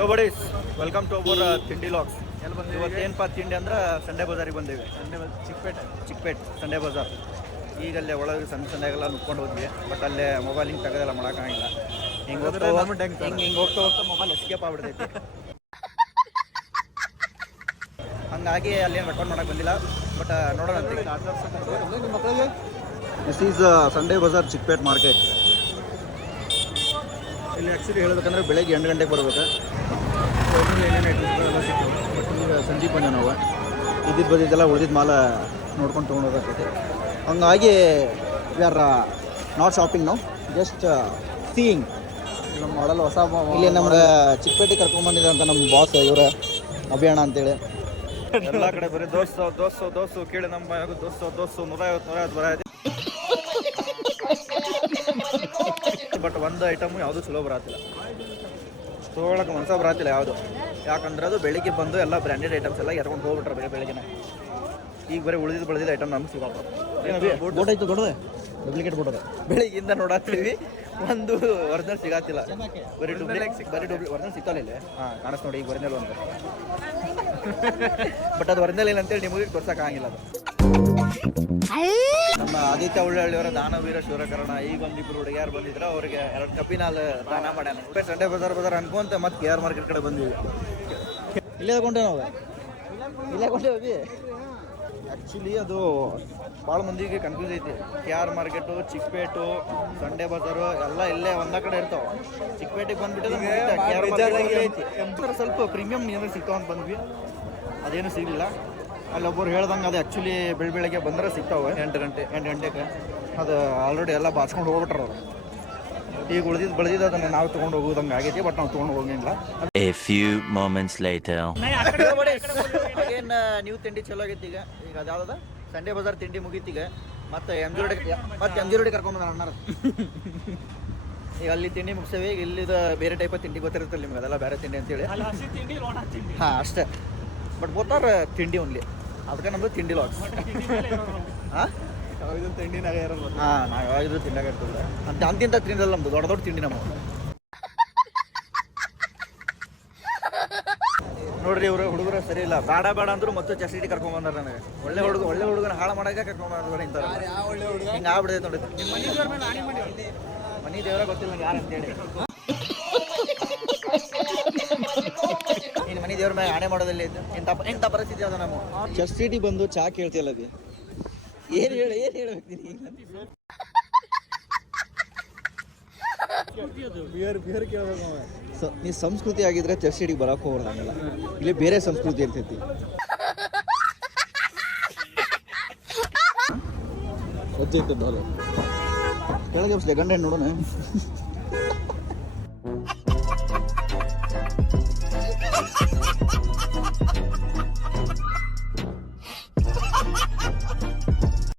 Yo buddies welcome to our tindi logs. ಇವತ್ತೇನಪ್ಪ ತಿಂಡಿ ಅಂದ್ರೆ ಸಂಡೇ ಬಜಾರಿಗೆ ಬಂದೇವಿ. ಚಿಕ್ಕಪೇಟೆ ಸಂಡೇ ಬಜಾರ್. ಈಗಲ್ಲೇ ಒಳಗೆ ಸಂಡೆಗೆಲ್ಲ ನುಕ್ಕೊಂಡು ಹೋದ್ವಿ. ಬಟ್ ಅಲ್ಲೇ ಮೊಬೈಲ್ ಹಿಂಗೆ ತೆಗೆದೆಲ್ಲ ಮಾಡೋಕ್ಕಾಗಿಲ್ಲ. ಹಿಂಗೆ ಹೋಗ್ತಾ ಹೋಗ್ತಾ ಮೊಬೈಲ್ ಎಸ್ಕೇಪ್ ಆಗ್ಬಿಡ್ತೈತಿ. ಹಂಗಾಗಿ ಅಲ್ಲೇನು ರೆಕಾರ್ಡ್ ಮಾಡೋಕೆ ಬಂದಿಲ್ಲ. ಬಟ್ ನೋಡೋಣ. This is Sunday Bazaar Chickpet market. ಇಲ್ಲಿ ಆ್ಯಕ್ಚುಲಿ ಹೇಳಬೇಕಂದ್ರೆ ಬೆಳಗ್ಗೆ 8 ಗಂಟೆಗೆ ಬರಬೇಕು. ಏನೇನು ಐಟಮ್ಸ್ ಎಲ್ಲ ಸಿಕ್ತು. ಬಟ್ ಈಗ ಸಂಜೆ ಬಂದೆ ನಾವು. ಬದಿದ್ದೆಲ್ಲ ಉಳಿದಿದ್ದ ಮಾಲ ನೋಡ್ಕೊಂಡು ತೊಗೊಂಡೋಗತ್ತೈತಿ. ಹಂಗಾಗಿ ವಿ ಆರ್ ನಾಟ್ ಶಾಪಿಂಗ್ ನಾವು, ಜಸ್ಟ್ ಸೀಯಿಂಗ್. ನಮ್ಮ ಮಾಡಲ್ ಹೊಸ ಇಲ್ಲಿ ನಮ್ಗೆ ಚಿಕ್ಕಪೇಟೆ ಕರ್ಕೊಂಡ್ಬಂದಿದೆ ನಮ್ಮ ಬಾಸ್ ಇವರ ಅಭಿಯಾನ ಅಂತೇಳಿ. ಎಲ್ಲ ಕಡೆ ಬರೀ ದೋಸು ಕೇಳಿ ನಮ್ಮ ದೋಸು 150 ಬರೈತಿ. ಬಟ್ ಒಂದು ಐಟಮು ಯಾವುದೂ ಚಲೋ ಬರತ್ತಿಲ್ಲ, ತೊಗೊಳಕ್ಕೆ ಮನಸ ಬರತ್ತಿಲ್ಲ ಯಾವುದು. ಯಾಕಂದ್ರೆ ಅದು ಬೆಳಿಗ್ಗೆ ಬಂದು ಎಲ್ಲ ಬ್ರ್ಯಾಂಡೆಡ್ ಐಟಮ್ಸ್ ಎಲ್ಲ ಎತ್ಕೊಂಡು ಹೋಗ್ಬಿಟ್ರೆ ಬೆಳಗ್ಗೆನೆ. ಈಗ ಬರೀ ಉಳಿದಿದ್ದ ಐಟಮ್ ನಮ್ಗೆ ಸಿಗಲ್ಲ. ಬೋಟ್ ಐತು ದೊಡ್ಡದೆ, ಡೂಪ್ಲಿಕೇಟ್ ಬೋಟ್ ಅದ. ಬೆಳಿಗ್ಗೆಯಿಂದ ನೋಡತ್ತೀವಿ, ಒಂದು ಒರಿಜಿನಲ್ ಸಿಗತ್ತಿಲ್ಲ. ಬರೀ ಒರಿಜಿನಲ್ ಸಿಗ್ತಲ್ಲ ಇಲ್ಲಿ. ಹಾಂ ಕಾಣಿಸ್ ನೋಡಿ, ಈಗ ಒರಿಜಿನಲ್ ಒಂದು. ಬಟ್ ಅದು ಒರಿಜಿನಲ್ ಇಲ್ಲ ಅಂತೇಳಿ ನಿಮಗೆ ತೋರ್ಸೋಕ್ಕಾಗಿಲ್ಲ. ಅದು ನಮ್ಮ ಆದಿತ್ಯ ಉಳ್ಳಹಳ್ಳಿಯವರ ದಾನವೀರ ಶಿವರಕರಣ. ಈಗ ಒಂದಿಬ್ಬರು ಹುಡುಗಿಯಾರು ಬಂದಿದ್ರು, ಅವ್ರಿಗೆ 2 ಕಪಿನಾಲ್ ದಾನ ಮಾಡ್ಯಾನ. ಸಂಡೇ ಬಜಾರ್ ಅನ್ಕೊಂತ ಮತ್ತೆ KR ಮಾರ್ಕೆಟ್ ಕಡೆ ಬಂದಿವಿ. ಇಲ್ಲೇ ತಗೊಂಡೆ ನಾವು, ಇಲ್ಲೇ ಕೊಂಡೇವಿ. ಆ್ಯಕ್ಚುಲಿ ಅದು ಭಾಳ ಮಂದಿಗೆ ಕನ್ಫ್ಯೂಸ್ ಐತಿ. KR ಮಾರ್ಕೆಟು, ಚಿಕ್ಕಪೇಟು, ಸಂಡೇ ಬಜಾರು ಎಲ್ಲ ಇಲ್ಲೇ ಒಂದೇ ಕಡೆ ಇರ್ತಾವೆ. ಚಿಕ್ಕಪೇಟೆಗೆ ಬಂದ್ಬಿಟ್ಟು KR ಮಾರ್ಕೆಟ್ ಐತಿ. ಸ್ವಲ್ಪ ಪ್ರೀಮಿಯಂ ಏನಾದ್ರು ಸಿಗ್ತಾವ ಅಂತ ಬಂದ್ವಿ, ಅದೇನು ಸಿಗಲಿಲ್ಲ. ಅಲ್ಲೊಬ್ಬರು ಹೇಳ್ದಂಗೆ ಅದು ಆ್ಯಕ್ಚುಲಿ ಬೆಳಗ್ಗೆ ಬಂದರೆ ಸಿಗ್ತಾವೆ 8 ಗಂಟೆಗೆ. ಅದು ಆಲ್ರೆಡಿ ಎಲ್ಲ ಬಾಚ್ಕೊಂಡು ಹೋಗ್ಬಿಟ್ರೆ ಅವರು. ಈಗ ಬೆಳೆದಿದ್ದು ಅದನ್ನು ನಾವು ತೊಗೊಂಡು ಹೋಗೋದಂಗೆ ಆಗೈತಿ. ಬಟ್ ನಾವು ತೊಗೊಂಡು ಹೋಗಿಲ್ಲ. ಏನು ನೀವು ತಿಂಡಿ ಚಲೋ ಆಗೈತಿ. ಈಗ ಅದು ಯಾವ್ದು ಸಂಡೇ ಬಜಾರ್ ತಿಂಡಿ ಮುಗೀತೀಗ. ಮತ್ತು ಎಮ್ ಜಿ ರೋಡಿ ಕರ್ಕೊಂಬಂದ ಅಣ್ಣಾರ. ಈಗ ಅಲ್ಲಿ ತಿಂಡಿ ಮುಗಿಸೇವಿ. ಈಗ ಇಲ್ಲಿದ ಬೇರೆ ಟೈಪ್ ತಿಂಡಿ ಗೊತ್ತಿರುತ್ತಲ್ಲ ನಿಮ್ಗೆ, ಅದೆಲ್ಲ ಬೇರೆ ತಿಂಡಿ ಅಂತೇಳಿ. ಹಾಂ ಅಷ್ಟೇ. ಬಟ್ ಬೋತಾರ ತಿಂಡಿ ಓನ್ಲಿ. ಅದಕ್ಕೆ ನಮ್ಮದು ತಿಂಡಿ ಲಾಗ್ಸ್. ಹಾಂ ತಿಂಡಿನಾಗ ಇರೋದು. ಹಾಂ ನಾವು ಯಾವಾಗಿದ್ರು ತಿಂಡಿಯಾಗ ಇರ್ತದೆ ಅಂತ. ಅಂತಿಂತ ತಿಂಡಿ ಅಲ್ಲ ನಮ್ಮದು, ದೊಡ್ಡ ತಿಂಡಿ ನಮ್ಮ. ನೋಡ್ರಿ, ಇವರು ಹುಡುಗರು ಸರಿ ಇಲ್ಲ. ಬೇಡ ಅಂದ್ರು ಮತ್ತು ಚಸಿಟಿ ಕರ್ಕೊಂಬಂದಾರ ನನಗೆ. ಒಳ್ಳೆ ಹುಡುಗನ ಹಾಳು ಮಾಡೋಕೆ ಕರ್ಕೊಂಬಂದ್ರೆ ಇಂಥ ಹಿಂಗೆ ಆಗ್ಬಿಡೈತೆ ನೋಡಿ. ಮನೆ ದೇವರ ಗೊತ್ತಿಲ್ಲ ನಂಗೆ ಯಾರು ಅಂತೇಳಿ. ನೀನು ಮನೆ ದೇವ್ರ ಮೇಲೆ ಆಣೆ ಮಾಡೋದಿಲ್ಲ. ಇಂಥ ಪರಿಸ್ಥಿತಿ ಅದ ನಮ್ಮ. ಚಸ್ಟಿಟಿ ಬಂದು ಚಾ ಕೇಳ್ತಿಲ್ಲ. ಅದು ಏನು ಹೇಳ್ಬೇಕು ಬಿಯರ್ ಕೇಳ್ಬೇಕು. ನೀ ಸಂಸ್ಕೃತಿ ಆಗಿದ್ರೆ ಚಸ್ಟಿಟಿಗೆ ಬರೋಕೆ ಹೋಗ್ಬಾರ್ದಂಗಲ್ಲ. ಇಲ್ಲಿ ಬೇರೆ ಸಂಸ್ಕೃತಿ ಇರ್ತೈತಿ. ಸಜ್ಜೆ ಇರ್ತದೆ ಕೆಳಗೆ ಗಂಡ ನೋಡೋಣ.